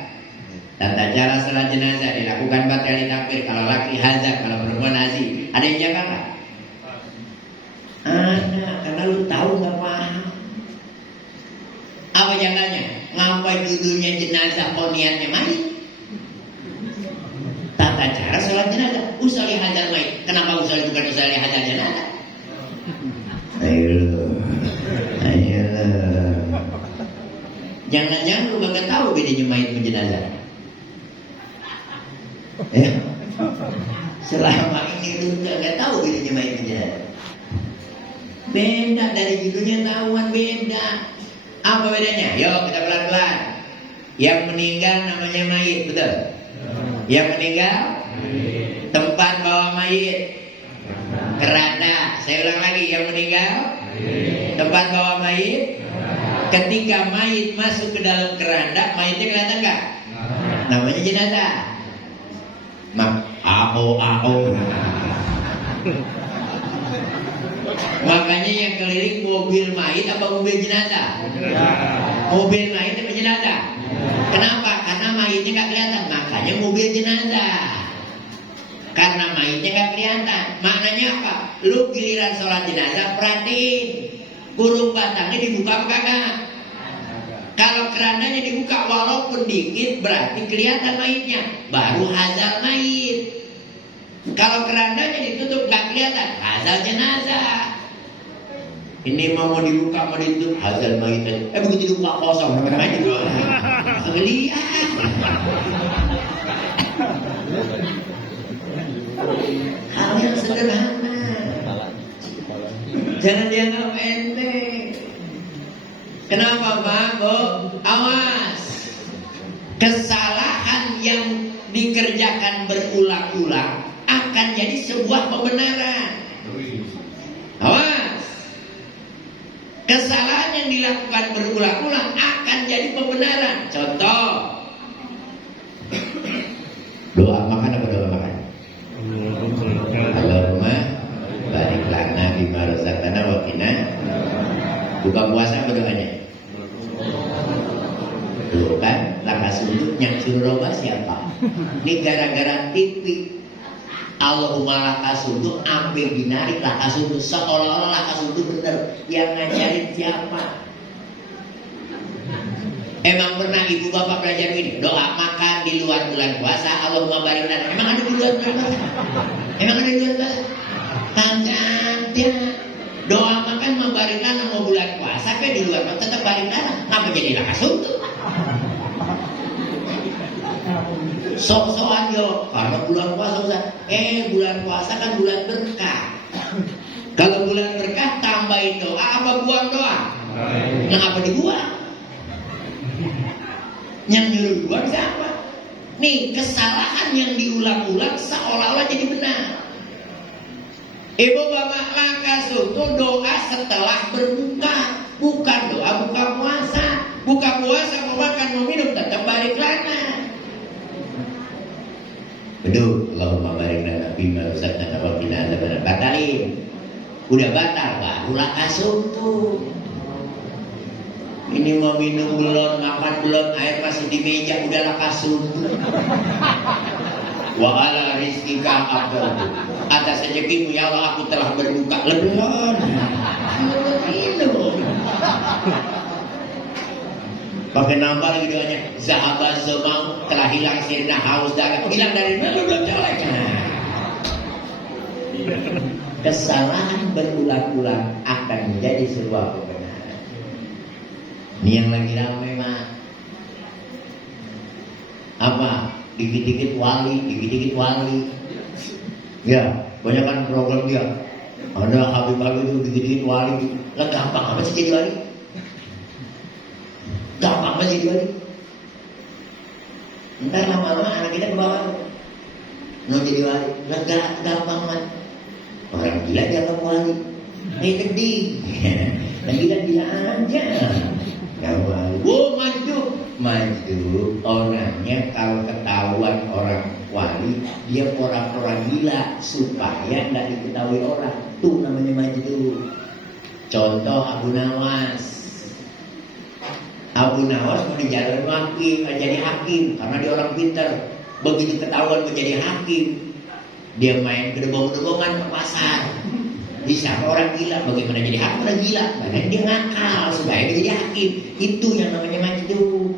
Tata cara sholat jenazah dilakukan 4 kali takbir. Kalau laki hazal, kalau perempuan hazi. Ada yang jaga nggak? Ada, karena lu tahu nggak paham. Apa jaganya? Ngapain judulnya jenazah kok niatnya mayit? Tata cara sholat jenazah usali hadzal mayit. Kenapa usali bukan usali hadzal jenazah? Ayo. Jangan-jangan lu gak tahu bedanya mayit sama jenazah. Selama ini lu gak tahu bedanya mayit sama jenazah. Beda, dari judulnya tahuan beda. Apa bedanya? Yuk kita pelan-pelan. Yang meninggal namanya mayit, betul? Yang meninggal tempat bawa mayit keranda. Saya ulang lagi, yang meninggal tempat bawa mayit. Ketika mayit masuk ke dalam keranda, mayitnya kelihatan nggak? Namanya jenazah. Makanya yang keliling mobil mayit apa mobil jenazah? Mobil mayit apa jenazah? Kenapa? Karena mayitnya nggak kelihatan. Makanya mobil jenazah. Karena mayitnya nggak kelihatan. Maknanya apa? Lu giliran sholat jenazah perhatiin. Kurung batangnya dibuka apa kagak? Kalau kerandanya dibuka walaupun dikit berarti kelihatan mayitnya. Baru hadzal mayit. Kalau kerandanya ditutup nggak kelihatan, hadzal jenazah. Ini mau dibuka mau ditutup hadzal mayit. Begitu dibuka kosong namanya juga. Kelihatan. Hal yang sederhana. Jangan dianggap enteng. Kenapa Pak? Bu? Awas. Kesalahan yang dikerjakan berulang-ulang akan jadi sebuah pembenaran. Awas. Kesalahan yang dilakukan berulang-ulang akan jadi pembenaran. Contoh. Doa makan apa doa makan? Allahumma barik lana bima razaqtana wa qina. Buka puasa apa doanya? Tuh kan, lakas untuk yang suruh roba siapa? Ini gara-gara TV. Allahumma lakas untuk ambil binarik lakas untuk seolah-olah lakas untuk bener. Yang ngajarin siapa? Emang pernah ibu bapak belajar ini? Doa makan di luar bulan puasa Allahumma barik lana. Emang ada di luar bulan puasa? Emang ada di luar puasa? Kagak. Doa makan mau barik lana mau bulan puasa kayak di luar tetap barik lana. Ngapa jadi lakas untuk? Sok-sokan yo, karena bulan puasa Ustaz. Bulan puasa kan bulan berkah. Kalau bulan berkah tambahin doa apa buang doa? Yang apa dibuang? Yang nyuruh buang siapa? Nih kesalahan yang diulang-ulang seolah-olah jadi benar. Ibu bapak lakas untuk doa setelah berbuka, bukan doa buka puasa. Buka puasa mau makan mau minum tetap barik lana. Betul, Allahumma barik lana bima razaqtana wa qina adzabannar. Batalin. Udah batal baru lakas untuk. Ini mau minum belum, makan belum, air masih di meja udah lakas untuk. Wa ala rizqika aqdartu. Atas rezekimu ya Allah aku telah berbuka. Belum. Minum. Pakai nambah lagi doanya. Zahaba zamau, telah hilang sirna haus dalam. Hilang dari mana belum jelek. Kesalahan berulang-ulang akan menjadi sebuah kebenaran. Ini yang lagi ramai mah. Apa? Dikit-dikit wali, dikit-dikit wali. Ya, banyak kan program dia. Ada Habib-Habib itu dikit-dikit wali. Lah gampang apa sih jadi wali? Gampang apa jadi wali? Ntar lama-lama anak kita ke bawah. Mau jadi wali. Lah gampang banget. Orang gila dianggap wali. Gede. Dan gila aja. Yang wali. Oh maju. itu orangnya kalau ketahuan orang wali, dia pura-pura gila supaya nggak diketahui orang. Tuh namanya majnun. Contoh Abu Nawas. Abu Nawas mau dijalur hakim, jadi hakim karena dia orang pintar. Begitu ketahuan menjadi hakim, dia main gedebong-gedebongan ke pasar. Bisa orang gila, bagaimana jadi hakim orang gila? Bahkan dia ngakal supaya dia jadi hakim. Itu yang namanya majnun.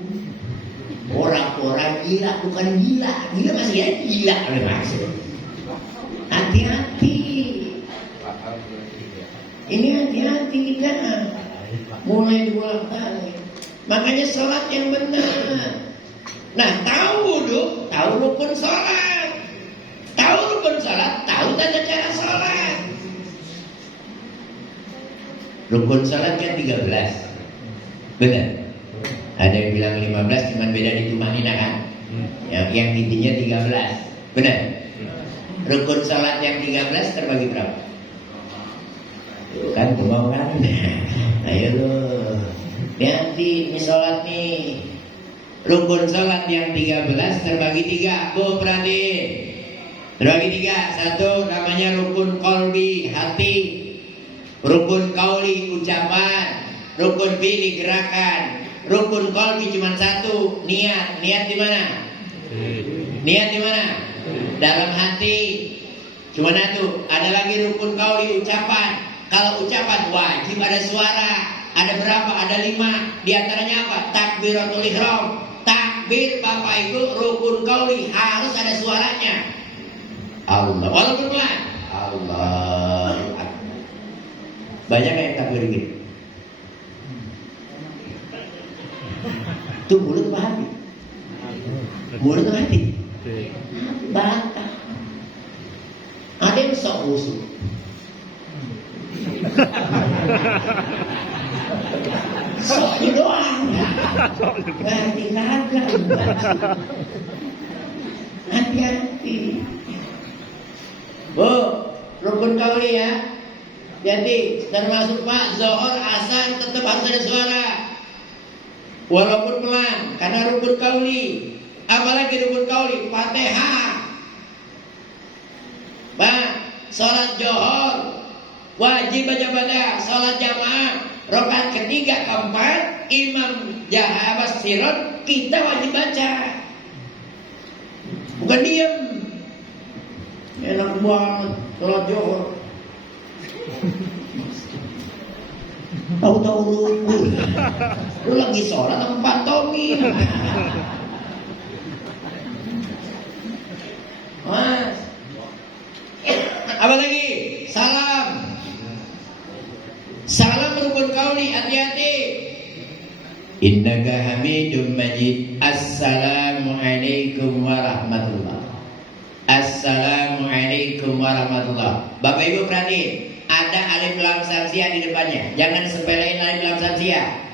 Orang-orang gila bukan gila, gila masih ya gila oleh maksud. Hati-hati. Ini hati-hati kita. Mulai dibolak-balik. Makanya sholat yang benar. Nah, tahu wudhu, tahu rukun sholat. Tahu rukun sholat, tahu tata cara sholat. Rukun sholat kan 13. Benar? Ada yang bilang 15, cuma beda di tumanina kan? Yang intinya 13. Benar? Rukun sholat yang 13 terbagi berapa? Kan mau kan? Ayo lo. Hati-hati, ini sholat nih. Rukun sholat yang 13 terbagi 3. Bu, perhatiin. Terbagi 3. 1 namanya rukun qalbi, hati. Rukun qauli, ucapan. Rukun fi'li, gerakan. Rukun qalbi cuma 1, niat. Niat di mana? Niat di mana? Dalam hati. Cuma 1. Ada lagi rukun qauli, ucapan. Kalau ucapan wajib ada suara. Ada berapa? Ada 5. Di antaranya apa? Takbiratul ihram. Takbir Bapak Ibu rukun qauli harus ada suaranya. Allah. Walaupun pelan. Allah. Banyak yang takbir gitu. Itu mulut apa hati? Mulut apa hati? Bata. Ada yang sok usul. Soknya doang. Berarti kagak. Hati-hati. Bu, rukun qauli ya. Jadi termasuk Pak Zohor, Asar tetap harus ada suara. Walaupun pelan, karena rukun qauli. Apalagi rukun qauli, Fatihah. Pak, sholat Johor wajib baca Fatihah. Sholat jamaah rakaat ketiga, keempat, imam jahabas sirot, kita wajib baca. Bukan diem. Enak banget sholat Johor. Tahu-tahu lu lagi sholat atau pantomim? Mas, apa lagi? Salam. Salam rukun qauli, hati-hati. Innaka hamidum majid. Assalamualaikum warahmatullah. Assalamualaikum warahmatullah. Bapak Ibu perhatiin. Ada alif lam samsiah di depannya. Jangan sepelein alif lam samsiah.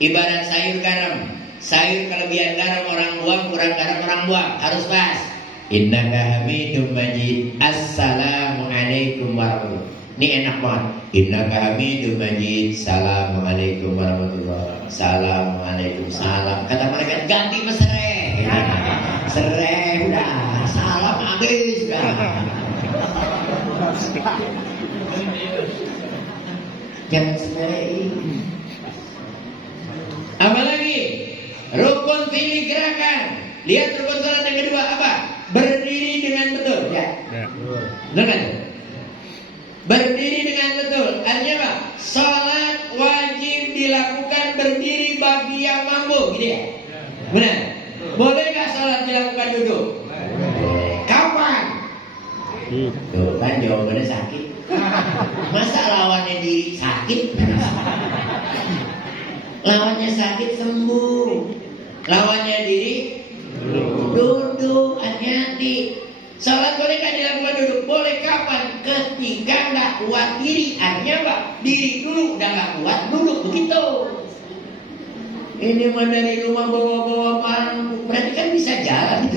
Ibarat sayur garam. Sayur kelebihan garam orang buang, kurang garam orang buang. Harus pas. Innaka hamidum majid. Assalamualaikum warahmatullah. Ini enak banget. Innaka hamidum majid. Assalamualaikum warahmatullah. Assalamualaikum salam. Kata mereka ganti mesere. Sere udah. Salam habis udah. Jangan sepelein. Apalagi rukun fi'li gerakan. Lihat rukun salat yang kedua apa? Berdiri dengan betul. Ya. Dengar. Berdiri dengan betul. Artinya apa? Salat wajib dilakukan berdiri bagi yang mampu, gitu ya. Benar. Bolehkah salat dilakukan duduk? Kapan? Tuh kan jawabannya sakit. Masa lawannya diri sakit? Lawannya sakit sembuh. Lawannya diri duduk. Hati-hati. Salat bolehkah dilakukan duduk? Boleh. Kapan? Ketika nggak kuat diri. Artinya apa? Diri dulu udah nggak kuat, duduk begitu. Ini mah dari rumah bawa-bawa pangku. Berarti kan bisa jalan.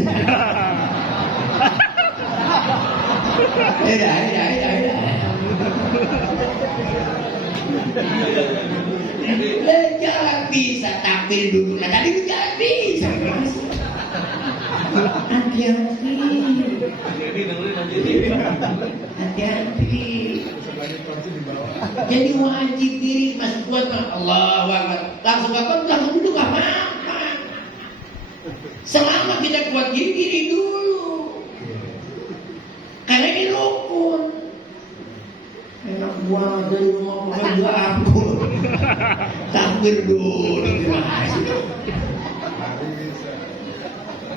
Tidak. Jalan bisa takbir dulu. Nah tadi itu jalan bisa. Hati-hati. Hati-hati. Jadi wajib diri masih kuat Allahu Akbar. Langsung duduk gak apa-apa. Selama kita kuat diri dulu. Karena ini rukun. Enak buat dari rumah pekerja aku. Takbir dulu.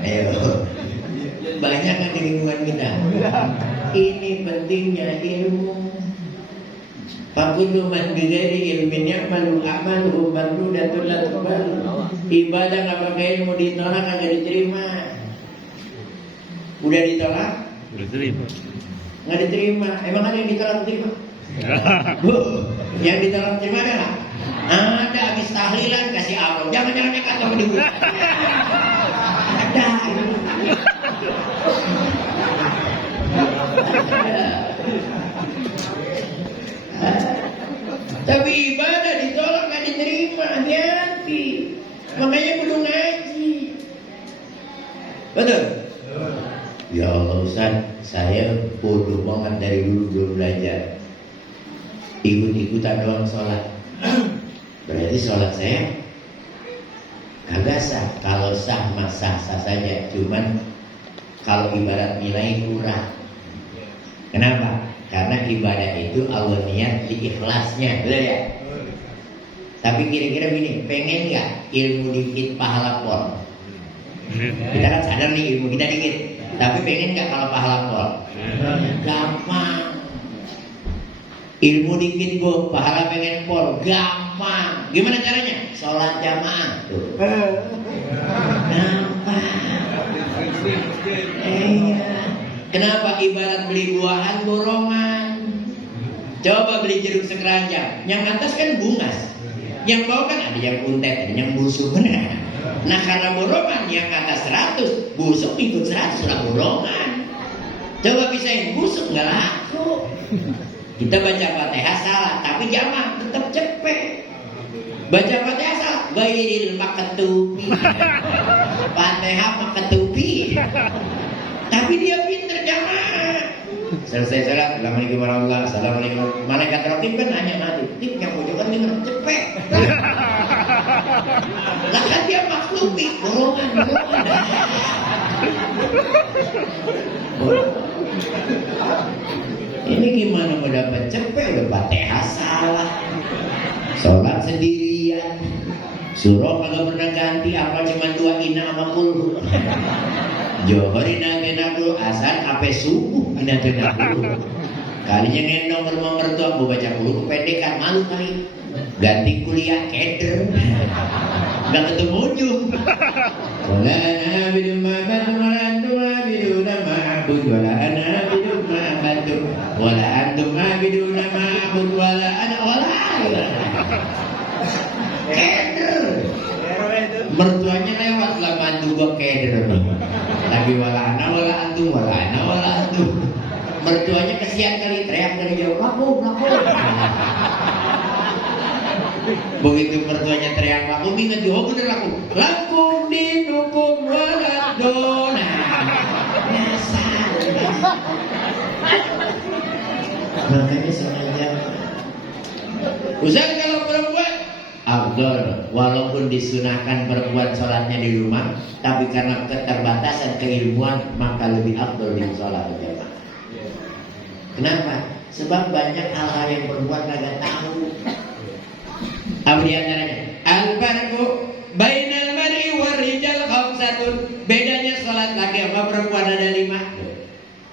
Ayo. Banyak kan di lingkungan kita. Ini pentingnya ilmu. Fakullu man bighairi ilmin ya'malu amaluhu mardudatun la tuqbal. Ibadah enggak pakai ilmu ditolak enggak diterima. Udah ditolak? Udah terima. Enggak diterima. Emang ada yang ditolak diterima? Yang ditolak terima ada nggak? Ada habis tahlilan kasih Allah. Jangan nekat sama dia. Ada. Tapi ibadah ditolak nggak diterima, hati-hati. Makanya kudu ngaji. Betul? Ya Allah Ustaz, saya bodoh banget dari dulu belum belajar. Ikut-ikutan doang sholat. Berarti sholat saya kagak sah. Kalau sah mah sah-sah saja. Cuman kalau ibarat nilai kurang. Kenapa? Karena ibadah itu Allah niat di ikhlasnya, betul ya? Tapi kira-kira gini, pengen nggak ilmu dikit pahala pol? Kita kan sadar nih ilmu kita dikit, tapi pengen nggak kalau pahala pol? Gampang. Ilmu dikit bu, pahala pengen pol, gampang. Gimana caranya? Sholat jamaah. Tuh. Gampang. Kenapa ibarat beli buahan borongan? Coba beli jeruk sekeranjang. Yang atas kan bungas, yang bawah kan ada yang kuntet, ada yang busuk. Benar. Nah karena borongan yang atas 100, busuk ikut 100 sudah borongan. Coba pisahin busuk nggak laku. Kita baca Fatihah salah, tapi jamaah tetap cepet. Baca Fatihah salah, bairil maketubi. Fatihah maketubi. Tapi dia pinter jamaah. Selesai salat, assalamualaikum warahmatullahi wabarakatuh. Assalamualaikum. Malaikat rotib kan hanya mati. Tik yang pojokan denger cepet. Lah kan dia makhluki, borongan. Ini gimana mau dapat cepet? Udah Fatihah salah. Sholat sendirian. Surah kagak pernah ganti, apa cuma 2 ina sama kulhu. Johor ina kena kulhu, asar sampai subuh ina kena kulhu. Kalinya ngendong ke rumah mertua, mau baca kulhu kependekan, malu kali. Ganti kuliah keder. Gak ketemu ujung. Wala ana abidu ma'abadu wala antum abiduna ma'abud wala ana abidu ma'abadu wala antum abiduna ma'abud wala ana wala keder. Mertuanya lewat lah mantu gua keder nih. Lagi wala antum wala antum. Mertuanya kesian kali teriak dari jauh, laku. Begitu mertuanya teriak laku, ingat juga bener laku dinukum waladona. Biasa. Makanya sengaja. Ustaz kalau perempuan afdal, walaupun disunahkan perempuan sholatnya di rumah, tapi karena keterbatasan keilmuan maka lebih afdal di sholat berjamaah. Kenapa? Sebab banyak hal-hal yang perempuan kagak tahu. Apa di antaranya? Al-farqu bainal mar'i war rijal khamsatun. Bedanya sholat laki sama perempuan ada 5.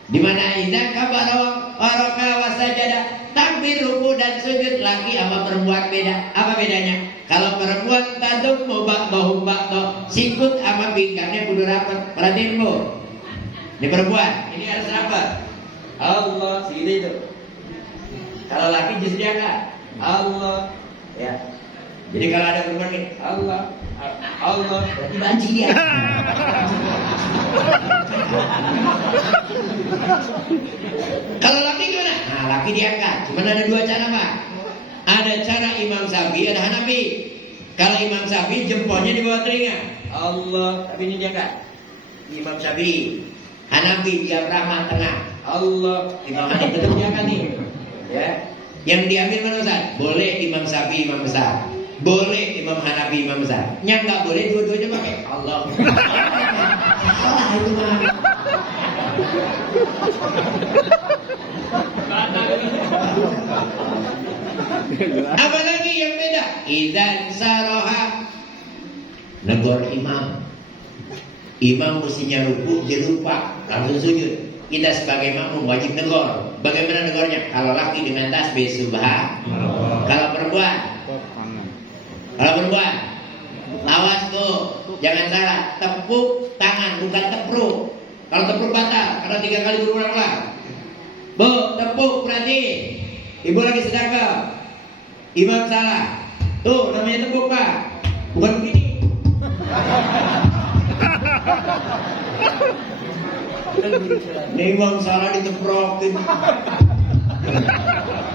Di mana idza kabara wa raka wa sajada, takbir, ruku dan sujud laki sama perempuan beda. Apa bedanya? Kalau perempuan taduk bahu bakto, sikut sama pinggangnya kudu rapat. Perhatiin Bu. Ini perempuan, ini harus rapat. Allah, segini itu. Kalau laki justru diangkat. Allah. Ya. Jadi kalau ada perempuan ini, Allah, berarti banci dia. Kalau laki gimana? Nah, laki diangkat. Cuman ada 2 cara Pak. Ada cara Imam Syafi'i, ada Hanafi. Kalau Imam Syafi'i jempolnya di bawah telinga. Allah, tapi ini dia kan. Imam Syafi'i. Hanafi diafragma tengah. Allah, Imam Hanafi betul dia kan nih. Ya. Yang diambil mana Ustaz? Boleh Imam Syafi'i imam besar. Boleh Imam Hanafi imam besar. Yang enggak boleh dua-duanya pakai Allah. Salah itu mah. Apalagi yang beda? Idzan saroha negor imam. Imam mestinya ruku, dia lupa, langsung sujud. Kita sebagai makmum wajib negor. Bagaimana negornya? Kalau laki dengan tasbih subhanallah. Kalau perempuan, awas tuh, jangan salah. Tepuk tangan, bukan tepruk. Kalau tepruk batal, karena 3 kali berulang-ulang. Bu, tepuk berarti. Ibu lagi sedekah. Imam salah. Tuh, namanya tepuk Pak. Bukan begini. Imam salah diteprokin.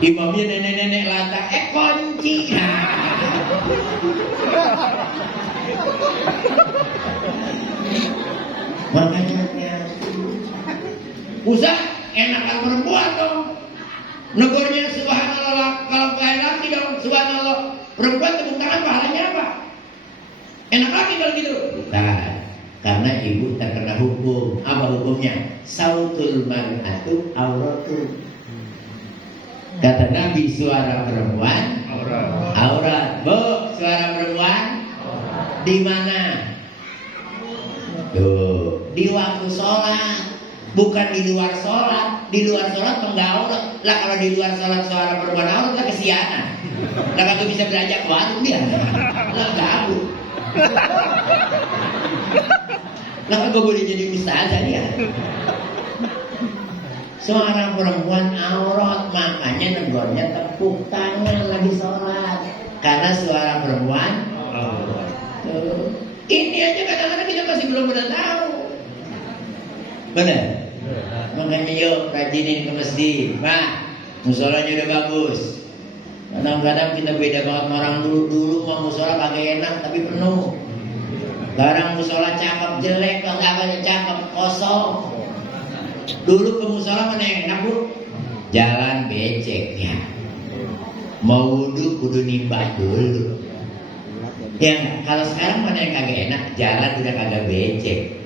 Imamnya nenek-nenek latah. Kunci. Makanya Ustaz, enakan perempuan dong. Negornya subhanallah. Kalau laki dong subhanallah. Perempuan tepuk tangan pahalanya apa? Enak lagi kalau gitu. Bukan. Karena ibu terkena hukum. Apa hukumnya? Sautul mar'atu auratul. Kata Nabi, suara perempuan aurat. Bu, suara perempuan di mana? Tuh, di waktu sholat. Bukan di luar sholat. Di luar sholat enggak aurat. Lah kalau di luar sholat suara perempuan aurat lah kesianan. Lah kalau bisa belajar warung dia. Lah gabut. Lah gue boleh jadi ustazah dia. Suara perempuan aurat, makanya negornya tepuk tangan lagi sholat. Karena suara perempuan aurat. Ini aja kadang-kadang kita masih belum pernah tahu. Benar? Makanya yuk rajinin ke masjid. Pak, musolanya udah bagus. Kadang-kadang kita beda banget sama orang dulu mau musola kagak enak tapi penuh. Sekarang musola cakep jelek, enggak banyak cakep, kosong. Dulu ke musola mana yang enak, Bu? Jalan becek ya. Mau wudu kudu nimbah dulu. Ya, kalau sekarang mana yang kagak enak? Jalan udah kagak becek.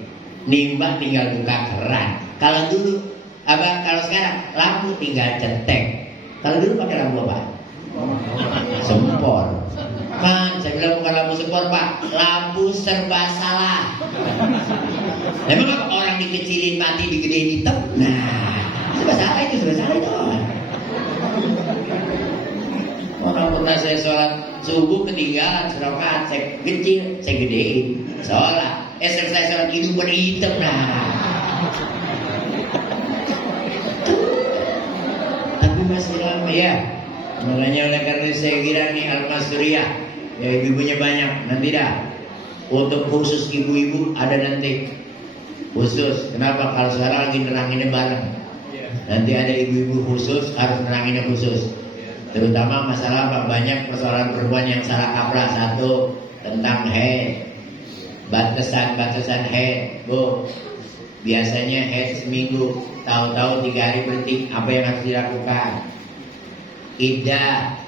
Nimbah tinggal buka keran. Kalau dulu kalau sekarang lampu tinggal cetek. Kalau dulu pakai lampu apa? Sempor. Kan saya bilang bukan lampu sempor Pak, lampu serba salah. Memang apa orang dikecilin mati digedein hitam? Nah, serba salah itu. Orang pernah saya sholat subuh ketinggalan serokat, saya kecil, saya gedein sholat. Selesai sholat hidup berhitam nah. Tapi masih lama ya. Makanya oleh karena saya kira nih Al-Masuriyah ya ibu-ibunya banyak nanti dah. Untuk khusus ibu-ibu ada nanti khusus. Kenapa? Kalau sekarang lagi neranginnya bareng. Nanti ada ibu-ibu khusus harus neranginnya khusus. Terutama masalah apa? Banyak persoalan perempuan yang salah kaprah. Satu tentang haid, batasan haid. Bu, biasanya haid seminggu, tahu-tahu 3 hari berhenti. Apa yang harus dilakukan? Iddah,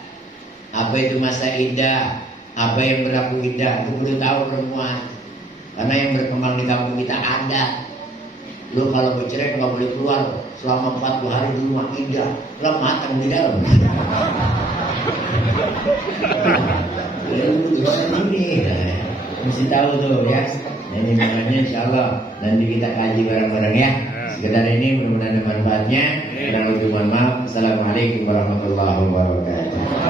apa itu masa iddah? Apa yang berlaku iddah? Itu perlu tahu perempuan. Karena yang berkembang di kampung kita ada. Lu kalau bercerai nggak boleh keluar selama 40 hari di rumah iddah. Lu matang di dalam. Ini mesti tahu tuh ya. Ini makanya insyaallah nanti kita kaji bareng-bareng ya. Sekedar ini mudah-mudahan ada manfaatnya. Kurang lebih mohon maaf. Assalamualaikum warahmatullahi wabarakatuh.